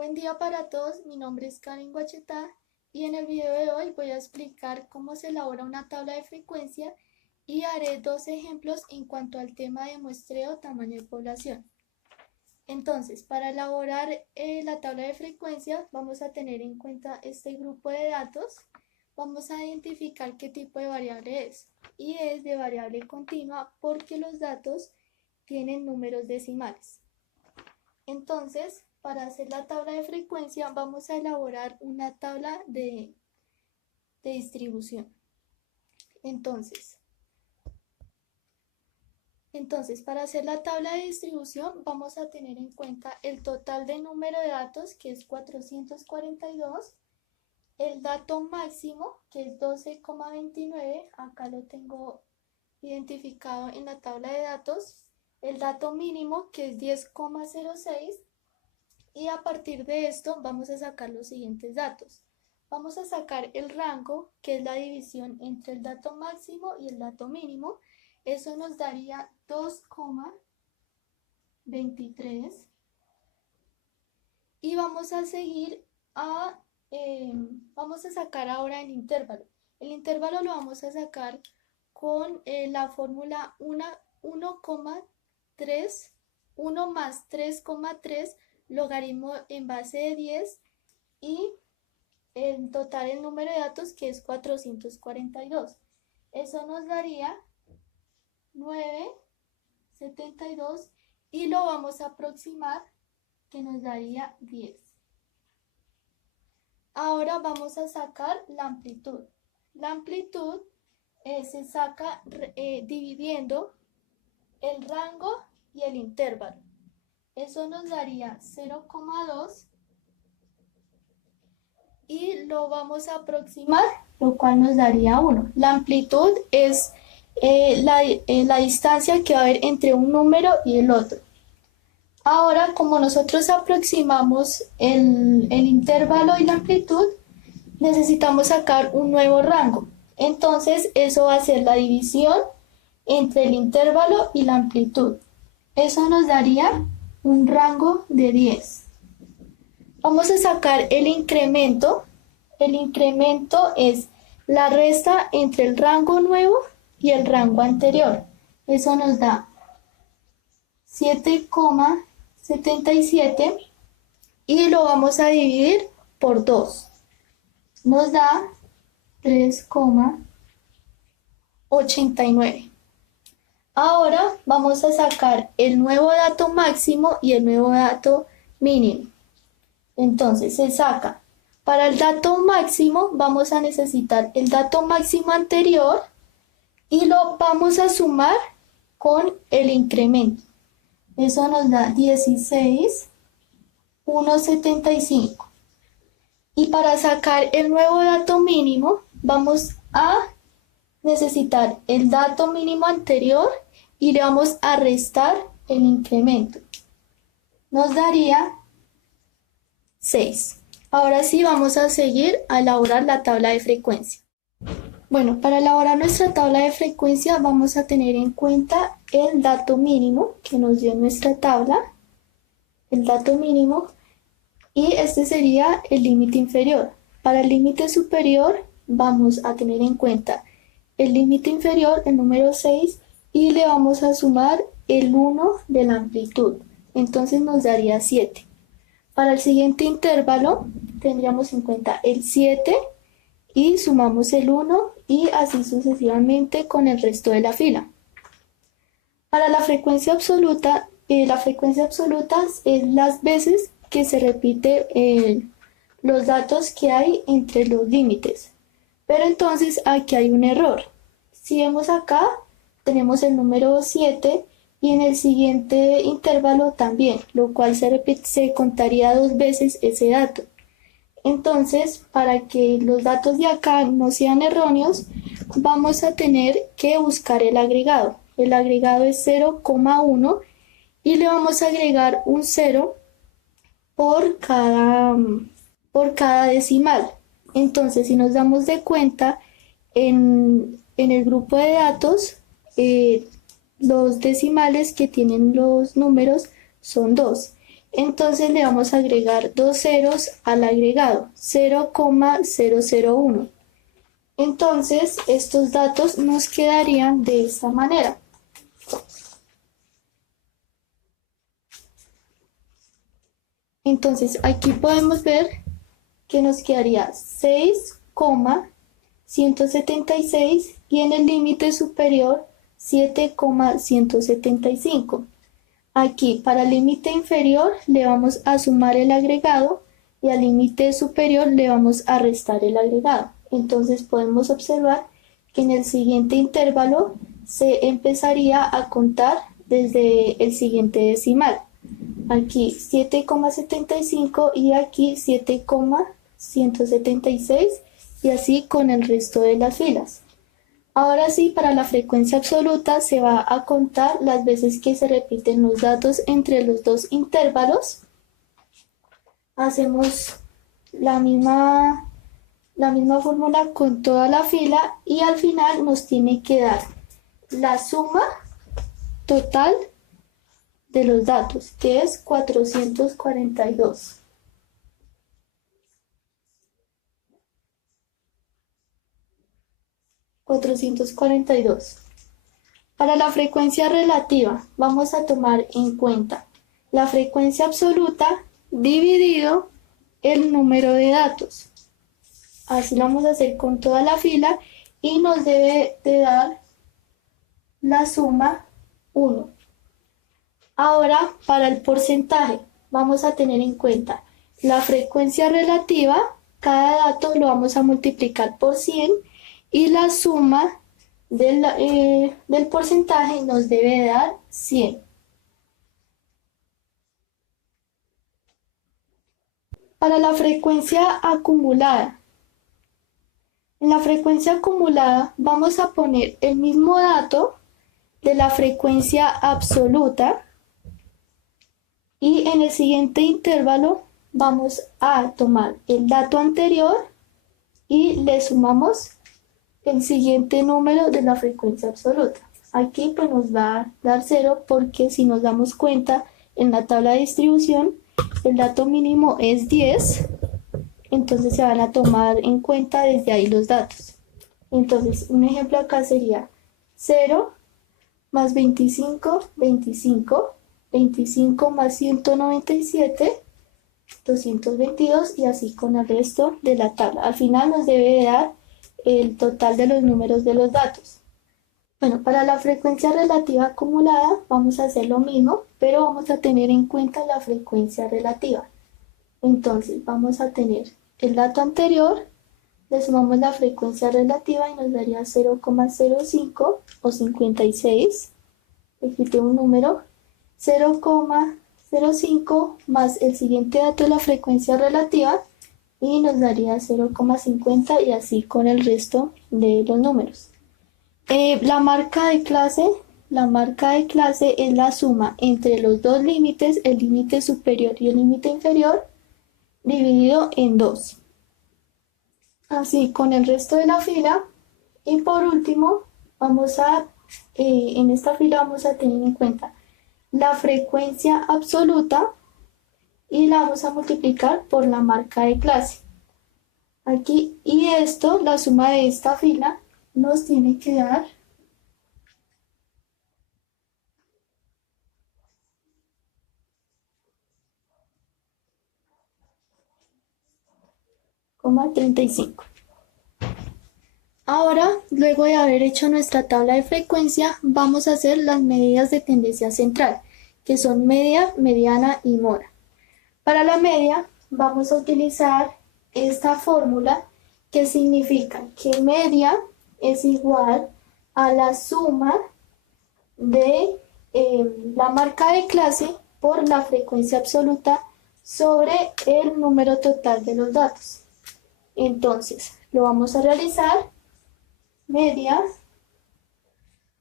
Buen día para todos, mi nombre es Karen Guachetá y en el video de hoy voy a explicar cómo se elabora una tabla de frecuencia y haré dos ejemplos en cuanto al tema de muestreo tamaño de población. Entonces, para elaborar la tabla de frecuencia vamos a tener en cuenta este grupo de datos. Vamos a identificar qué tipo de variable es y es de variable continua porque los datos tienen números decimales. Entonces, para hacer la tabla de frecuencia vamos a elaborar una tabla de distribución. Entonces, para hacer la tabla de distribución vamos a tener en cuenta el total de número de datos, que es 442, el dato máximo, que es 12,29, acá lo tengo identificado en la tabla de datos, el dato mínimo, que es 10,06, y a partir de esto vamos a sacar los siguientes datos. Vamos a sacar el rango, que es la división entre el dato máximo y el dato mínimo. Eso nos daría 2,23. Y vamos a seguir vamos a sacar ahora el intervalo. El intervalo lo vamos a sacar con la fórmula 1,3, 1 más 3,3 logaritmo en base de 10 y en total el número de datos, que es 442. Eso nos daría 9,72 y lo vamos a aproximar, que nos daría 10. Ahora vamos a sacar la amplitud. La amplitud se saca dividiendo el rango y el intervalo. Eso nos daría 0,2 y lo vamos a aproximar, lo cual nos daría 1. La amplitud es la distancia que va a haber entre un número y el otro. Ahora, como nosotros aproximamos el intervalo y la amplitud, necesitamos sacar un nuevo rango. Entonces, eso va a ser la división entre el intervalo y la amplitud. Eso nos daría un rango de 10. Vamos a sacar el incremento. El incremento es la resta entre el rango nuevo y el rango anterior. Eso nos da 7,77 y lo vamos a dividir por 2. Nos da 3,89. Ahora vamos a sacar el nuevo dato máximo y el nuevo dato mínimo. Entonces se saca. Para el dato máximo vamos a necesitar el dato máximo anterior y lo vamos a sumar con el incremento. Eso nos da 16,175. Y para sacar el nuevo dato mínimo vamos a necesitar el dato mínimo anterior y le vamos a restar el incremento. Nos daría 6. Ahora sí vamos a seguir a elaborar la tabla de frecuencia. Bueno, para elaborar nuestra tabla de frecuencia vamos a tener en cuenta el dato mínimo que nos dio nuestra tabla, el dato mínimo, y este sería el límite inferior. Para el límite superior vamos a tener en cuenta el límite inferior, el número 6, y le vamos a sumar el 1 de la amplitud. Entonces nos daría 7. Para el siguiente intervalo tendríamos en cuenta el 7 y sumamos el 1 y así sucesivamente con el resto de la fila. Para la frecuencia absoluta es las veces que se repite los datos que hay entre los límites. Pero entonces aquí hay un error. Si vemos acá, tenemos el número 7 y en el siguiente intervalo también, lo cual se contaría 2 veces ese dato. Entonces, para que los datos de acá no sean erróneos, vamos a tener que buscar el agregado. El agregado es 0,1 y le vamos a agregar un 0 por cada decimal. Entonces, si nos damos de cuenta, en el grupo de datos, los decimales que tienen los números son 2. Entonces le vamos a agregar dos ceros al agregado, 0,001. Entonces estos datos nos quedarían de esta manera. Entonces aquí podemos ver que nos quedaría 6,176 y en el límite superior 7,175. Aquí para el límite inferior le vamos a sumar el agregado y al límite superior le vamos a restar el agregado. Entonces podemos observar que en el siguiente intervalo se empezaría a contar desde el siguiente decimal. Aquí 7,75 y aquí 7,176 y así con el resto de las filas. Ahora sí, para la frecuencia absoluta se va a contar las veces que se repiten los datos entre los dos intervalos. Hacemos la misma fórmula con toda la fila y al final nos tiene que dar la suma total de los datos, que es 442. Para la frecuencia relativa vamos a tomar en cuenta la frecuencia absoluta dividido el número de datos. Así lo vamos a hacer con toda la fila y nos debe de dar la suma 1. Ahora, para el porcentaje, vamos a tener en cuenta la frecuencia relativa, cada dato lo vamos a multiplicar por 100 y la suma del porcentaje nos debe dar 100. Para la frecuencia acumulada, en la frecuencia acumulada vamos a poner el mismo dato de la frecuencia absoluta y en el siguiente intervalo vamos a tomar el dato anterior y le sumamos el siguiente número de la frecuencia absoluta. Aquí pues nos va a dar 0 porque si nos damos cuenta en la tabla de distribución el dato mínimo es 10, entonces se van a tomar en cuenta desde ahí los datos. Entonces un ejemplo acá sería 0 más 25, 25, 25 más 197, 222 y así con el resto de la tabla. Al final nos debe de dar el total de los números de los datos. Bueno, para la frecuencia relativa acumulada vamos a hacer lo mismo, pero vamos a tener en cuenta la frecuencia relativa. Entonces vamos a tener el dato anterior, le sumamos la frecuencia relativa y nos daría 0,05 o 56. Le quité un número, 0,05 más el siguiente dato de la frecuencia relativa y nos daría 0,50 y así con el resto de los números. La marca de clase es la suma entre los dos límites, el límite superior y el límite inferior, dividido en 2. Así con el resto de la fila. Y por último, en esta fila vamos a tener en cuenta la frecuencia absoluta y la vamos a multiplicar por la marca de clase. Aquí, y esto, la suma de esta fila, nos tiene que dar 35. Ahora, luego de haber hecho nuestra tabla de frecuencia, vamos a hacer las medidas de tendencia central, que son media, mediana y mora. Para la media, vamos a utilizar esta fórmula que significa que media es igual a la suma de la marca de clase por la frecuencia absoluta sobre el número total de los datos. Entonces, lo vamos a realizar. Media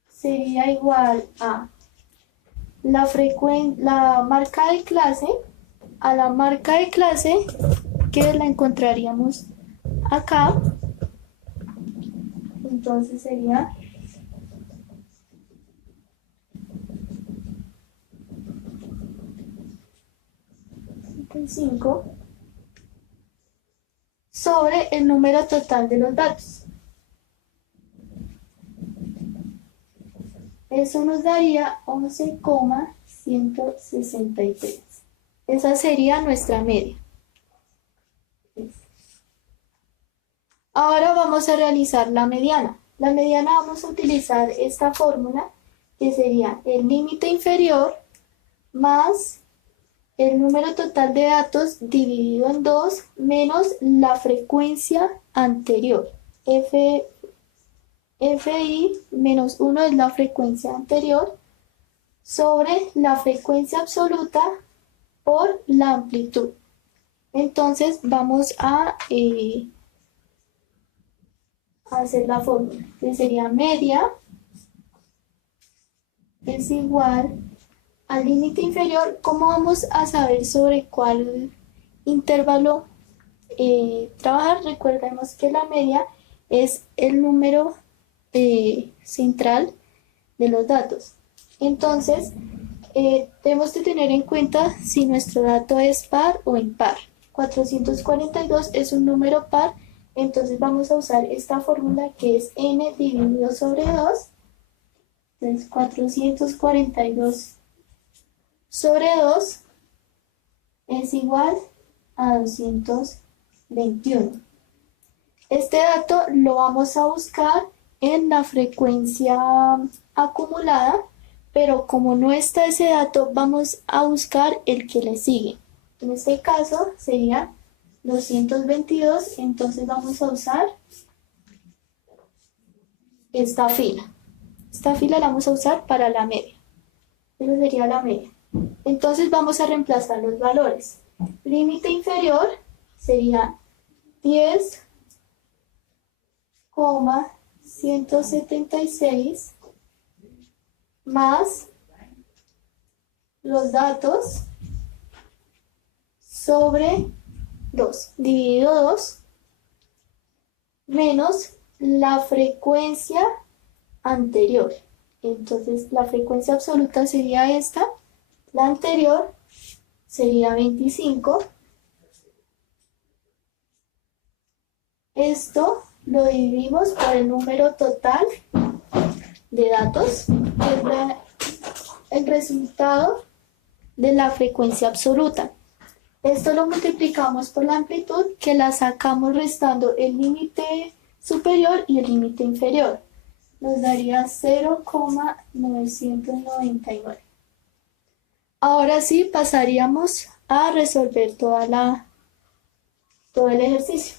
sería igual a la marca de clase, que la encontraríamos acá. Entonces sería 175 sobre el número total de los datos. Eso nos daría 11,163. Esa sería nuestra media. Ahora vamos a realizar la mediana. La mediana vamos a utilizar esta fórmula que sería el límite inferior más el número total de datos dividido en 2 menos la frecuencia anterior. FI menos 1 es la frecuencia anterior sobre la frecuencia absoluta por la amplitud. Entonces vamos a hacer la fórmula, que sería media es igual al límite inferior. ¿Cómo vamos a saber sobre cuál intervalo trabajar? Recordemos que la media es el número central de los datos. Entonces, tenemos que tener en cuenta si nuestro dato es par o impar. 442 es un número par, entonces vamos a usar esta fórmula que es n dividido sobre 2. Entonces 442 sobre 2 es igual a 221. Este dato lo vamos a buscar en la frecuencia acumulada, pero como no está ese dato, vamos a buscar el que le sigue. En este caso sería 222, entonces vamos a usar esta fila. Esta fila la vamos a usar para la media. Esa sería la media. Entonces vamos a reemplazar los valores. Límite inferior sería 10,176 más los datos sobre 2 dividido 2 menos la frecuencia anterior. Entonces la frecuencia absoluta sería esta, la anterior sería 25. Esto lo dividimos por el número total de datos, que es el resultado de la frecuencia absoluta. Esto lo multiplicamos por la amplitud, que la sacamos restando el límite superior y el límite inferior. Nos daría 0,999. Ahora sí pasaríamos a resolver todo el ejercicio.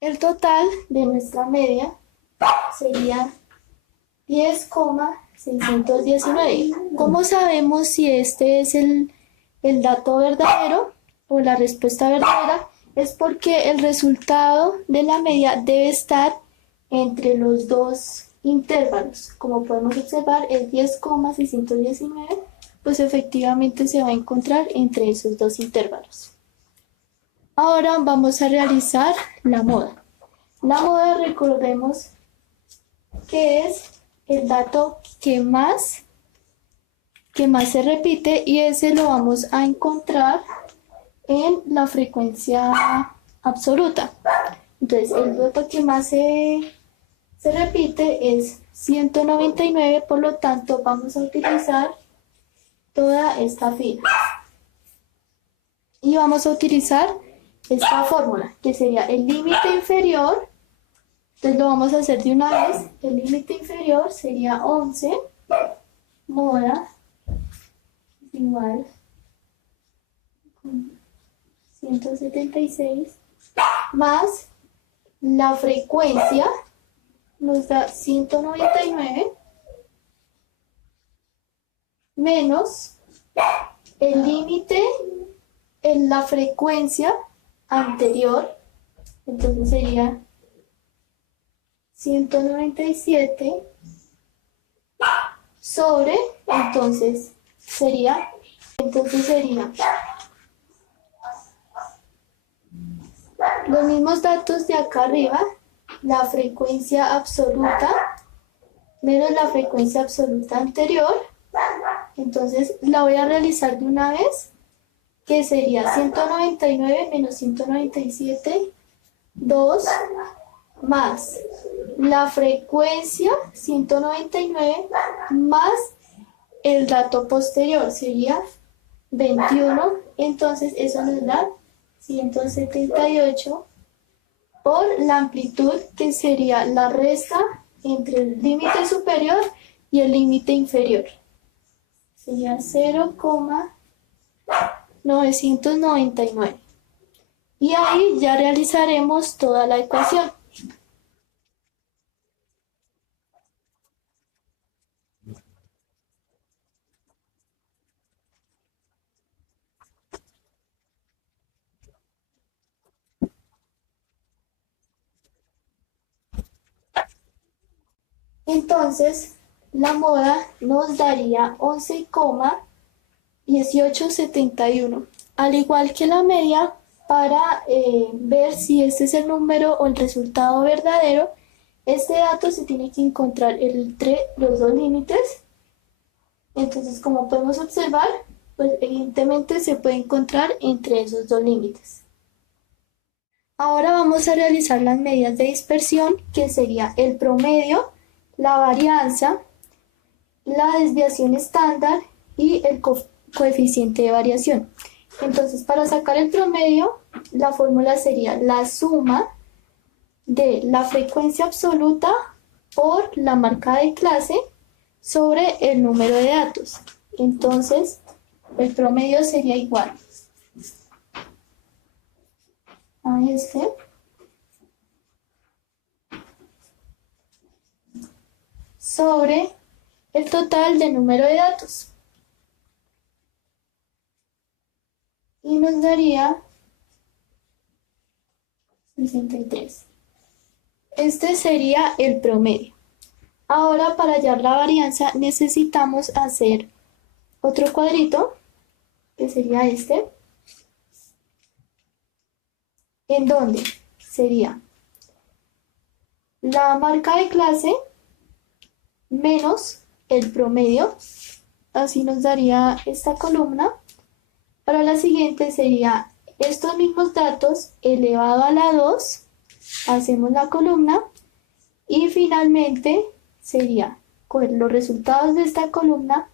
El total de nuestra media sería 10,619. ¿Cómo sabemos si este es el dato verdadero o la respuesta verdadera? Es porque el resultado de la media debe estar entre los dos intervalos. Como podemos observar, el 10,619, pues efectivamente se va a encontrar entre esos dos intervalos. Ahora vamos a realizar la moda. La moda, recordemos que es el dato que más se repite, y ese lo vamos a encontrar en la frecuencia absoluta. Entonces, el dato que más se repite es 199, por lo tanto vamos a utilizar toda esta fila. Y vamos a utilizar esta fórmula, que sería el límite inferior. Entonces lo vamos a hacer de una vez. El límite inferior sería 11 moda igual 176 más la frecuencia nos da 199 menos el límite en la frecuencia anterior, entonces sería 197 sobre, entonces sería los mismos datos de acá arriba, la frecuencia absoluta, menos la frecuencia absoluta anterior. Entonces la voy a realizar de una vez, que sería 199 menos 197, 2, más la frecuencia 199 más el dato posterior, sería 21. Entonces eso nos da 178 por la amplitud, que sería la resta entre el límite superior y el límite inferior. Sería 0,999. Y ahí ya realizaremos toda la ecuación. Entonces, la moda nos daría 11,1871. Al igual que la media, para ver si este es el número o el resultado verdadero, este dato se tiene que encontrar entre los dos límites. Entonces, como podemos observar, pues evidentemente se puede encontrar entre esos dos límites. Ahora vamos a realizar las medidas de dispersión, que sería el promedio, la varianza, la desviación estándar y el coeficiente de variación. Entonces, para sacar el promedio, la fórmula sería la suma de la frecuencia absoluta por la marca de clase sobre el número de datos. Entonces, el promedio sería igual a este sobre el total de número de datos. Y nos daría 63. Este sería el promedio. Ahora, para hallar la varianza, necesitamos hacer otro cuadrito, que sería este, en donde sería la marca de clase menos el promedio. Así nos daría esta columna. Para la siguiente sería estos mismos datos elevado a la 2, hacemos la columna, y finalmente sería coger los resultados de esta columna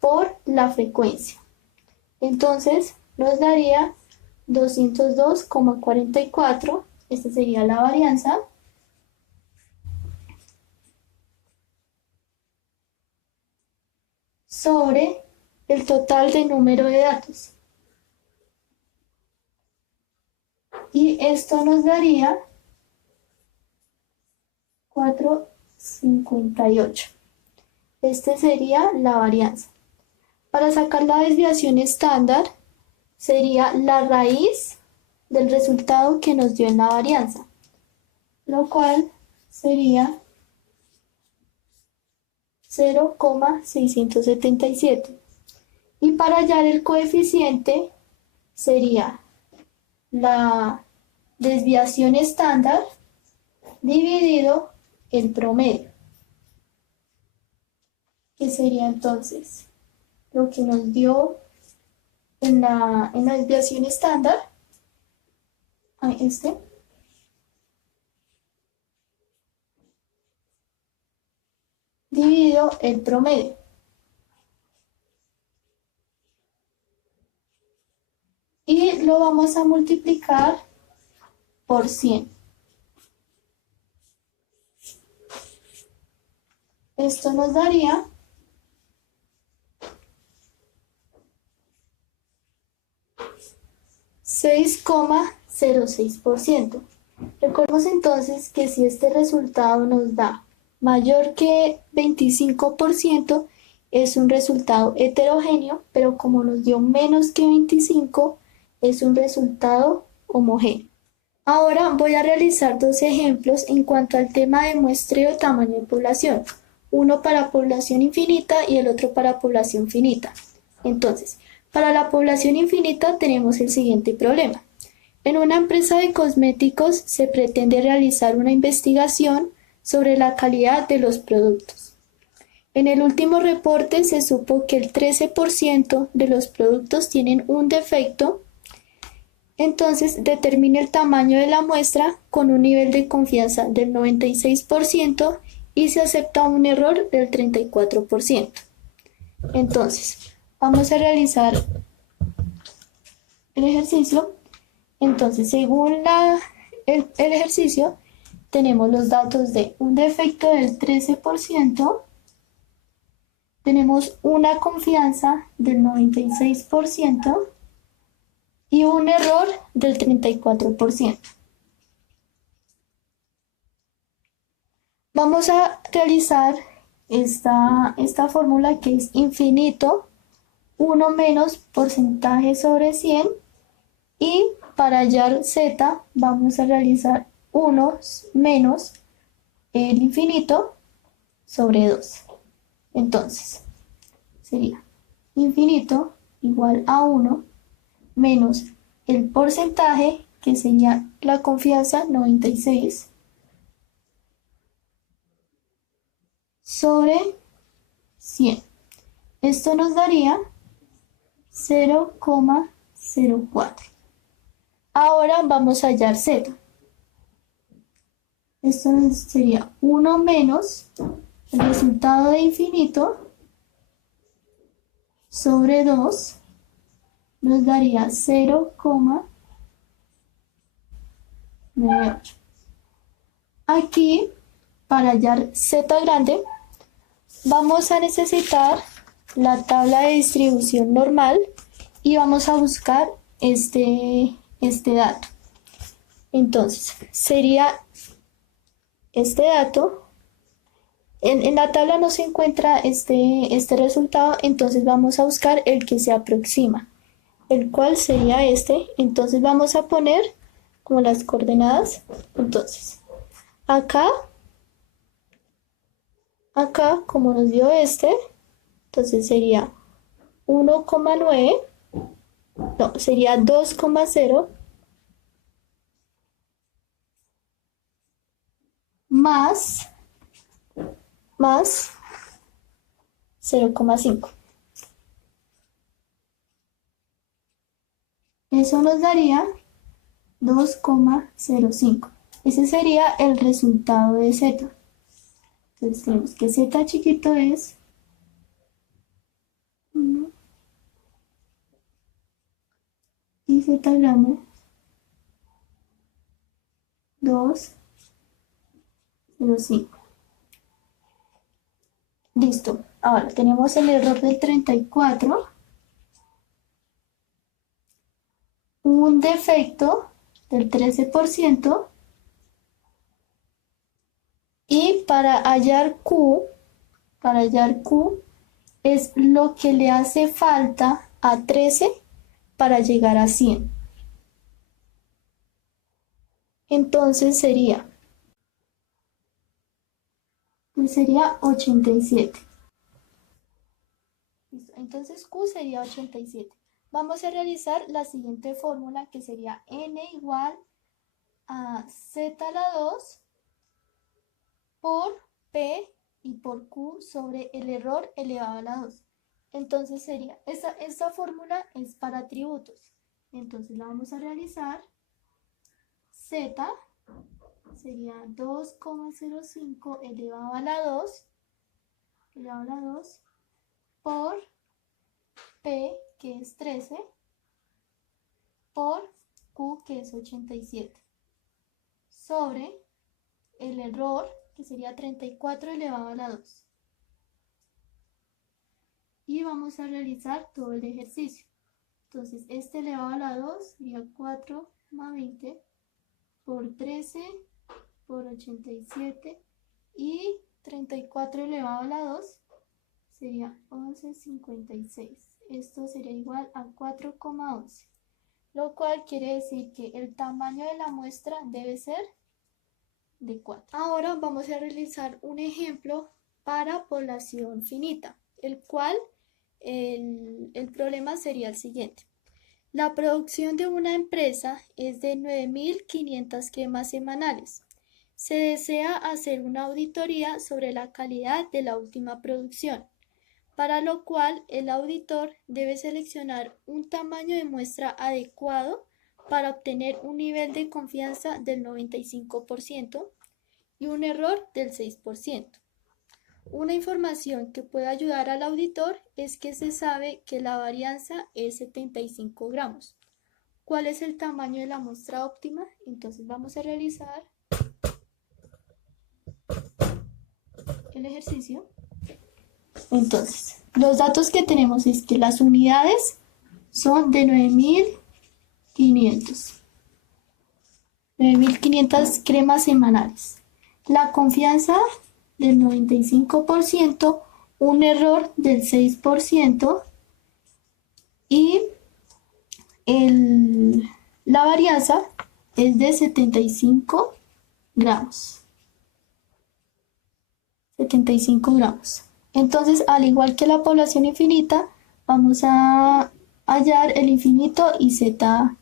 por la frecuencia. Entonces nos daría 202,44, esta sería la varianza, sobre el total de número de datos. Y esto nos daría 4,58. Este sería la varianza. Para sacar la desviación estándar, sería la raíz del resultado que nos dio en la varianza, lo cual sería 0,677. Y para hallar el coeficiente sería la desviación estándar dividido el promedio, que sería entonces lo que nos dio en la desviación estándar, dividido el promedio. Y lo vamos a multiplicar por 100. Esto nos daría 6,06%. Recordemos entonces que si este resultado nos da mayor que 25%, es un resultado heterogéneo, pero como nos dio menos que 25, es un resultado homogéneo. Ahora voy a realizar dos ejemplos en cuanto al tema de muestreo tamaño de población, uno para población infinita y el otro para población finita. Entonces, para la población infinita tenemos el siguiente problema. En una empresa de cosméticos se pretende realizar una investigación sobre la calidad de los productos. En el último reporte se supo que el 13% de los productos tienen un defecto, entonces determine el tamaño de la muestra con un nivel de confianza del 96% y se acepta un error del 34%. Entonces, vamos a realizar el ejercicio. Entonces, según el ejercicio, tenemos los datos de un defecto del 13%, tenemos una confianza del 96% y un error del 34%. Vamos a realizar esta fórmula que es infinito, 1 menos porcentaje sobre 100, y para hallar z vamos a realizar 1 menos el infinito sobre 2. Entonces, sería infinito igual a 1 menos el porcentaje, que sería la confianza 96, sobre 100. Esto nos daría 0,04. Ahora vamos a hallar z. Esto sería 1 menos el resultado de infinito sobre 2, nos daría 0,98. Aquí, para hallar z grande, vamos a necesitar la tabla de distribución normal y vamos a buscar este dato. Entonces, sería este dato. En la tabla no se encuentra este resultado, entonces vamos a buscar el que se aproxima, el cual sería este. Entonces vamos a poner como las coordenadas. Entonces, acá como nos dio entonces sería 1,9, no, sería 2,0 más 0,5. Eso nos daría 2,05. Ese sería el resultado de z. Entonces tenemos que z chiquito es 1 y z grande 2,05. Listo. Ahora tenemos el error del 34, un defecto del 13%, y para hallar Q es lo que le hace falta a 13 para llegar a 100. Entonces sería 87. Listo. Entonces Q sería 87. Vamos a realizar la siguiente fórmula, que sería n igual a z a la 2 por P y por Q sobre el error elevado a la 2. Entonces sería, esta fórmula es para atributos. Entonces la vamos a realizar. Z sería 2,05 elevado a la 2, por P, que es 13, por Q, que es 87, sobre el error, que sería 34 elevado a la 2. Y vamos a realizar todo el ejercicio. Entonces, este elevado a la 2 sería 4 más 20 por 13 por 87, y 34 elevado a la 2 sería 11,56. Esto sería igual a 4,11, lo cual quiere decir que el tamaño de la muestra debe ser de 4. Ahora vamos a realizar un ejemplo para población finita, el cual el problema sería el siguiente. La producción de una empresa es de 9.500 cremas semanales. Se desea hacer una auditoría sobre la calidad de la última producción, para lo cual el auditor debe seleccionar un tamaño de muestra adecuado para obtener un nivel de confianza del 95% y un error del 6%. Una información que puede ayudar al auditor es que se sabe que la varianza es 75 gramos. ¿Cuál es el tamaño de la muestra óptima? Entonces vamos a realizar el ejercicio. Entonces, los datos que tenemos es que las unidades son de 9.500 cremas semanales. La confianza del 95%, un error del 6% y la varianza es de 75 gramos. 75 gramos. Entonces, al igual que la población infinita, vamos a hallar el infinito y z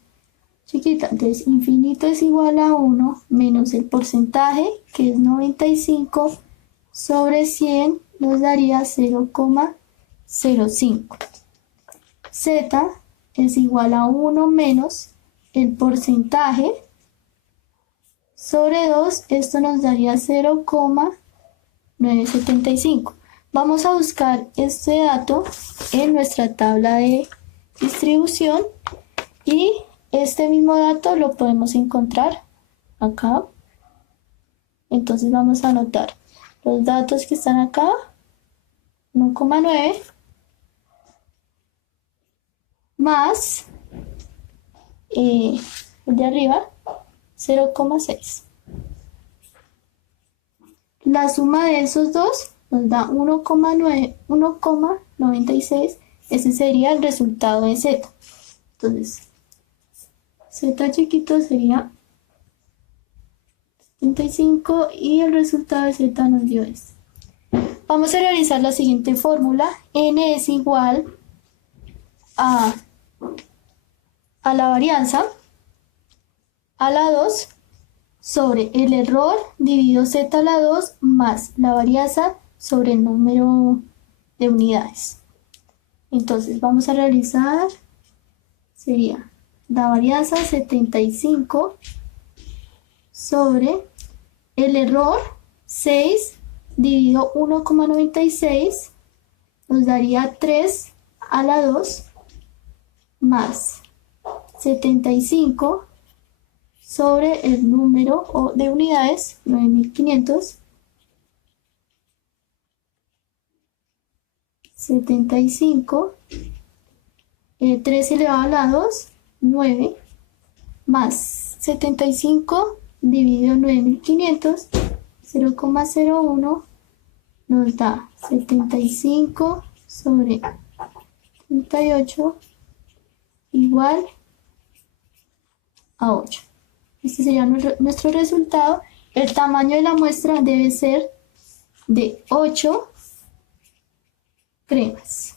chiquita. Entonces, infinito es igual a 1 menos el porcentaje, que es 95, sobre 100 nos daría 0,05. Z es igual a 1 menos el porcentaje sobre 2, esto nos daría 0,975. Vamos a buscar este dato en nuestra tabla de distribución y este mismo dato lo podemos encontrar acá. Entonces vamos a anotar los datos que están acá, 1,9 más el de arriba, 0,6. La suma de esos dos nos da 1,96. Ese sería el resultado de Z. Entonces, Z chiquito sería 75 y el resultado de Z nos dio esto. Vamos a realizar la siguiente fórmula. N es igual a la varianza a la 2 sobre el error dividido Z a la 2 más la varianza sobre el número de unidades. Entonces vamos a realizar, sería la varianza 75 sobre el error 6 dividido 1,96 nos daría 3 a la 2 más 75 sobre el número de unidades, 9.500, 75, 3 elevado a la 2, 9, más 75 dividido 9.500, 0,01, nos da 75 sobre 38 igual a 8. Este sería nuestro resultado. El tamaño de la muestra debe ser de 8 cremas.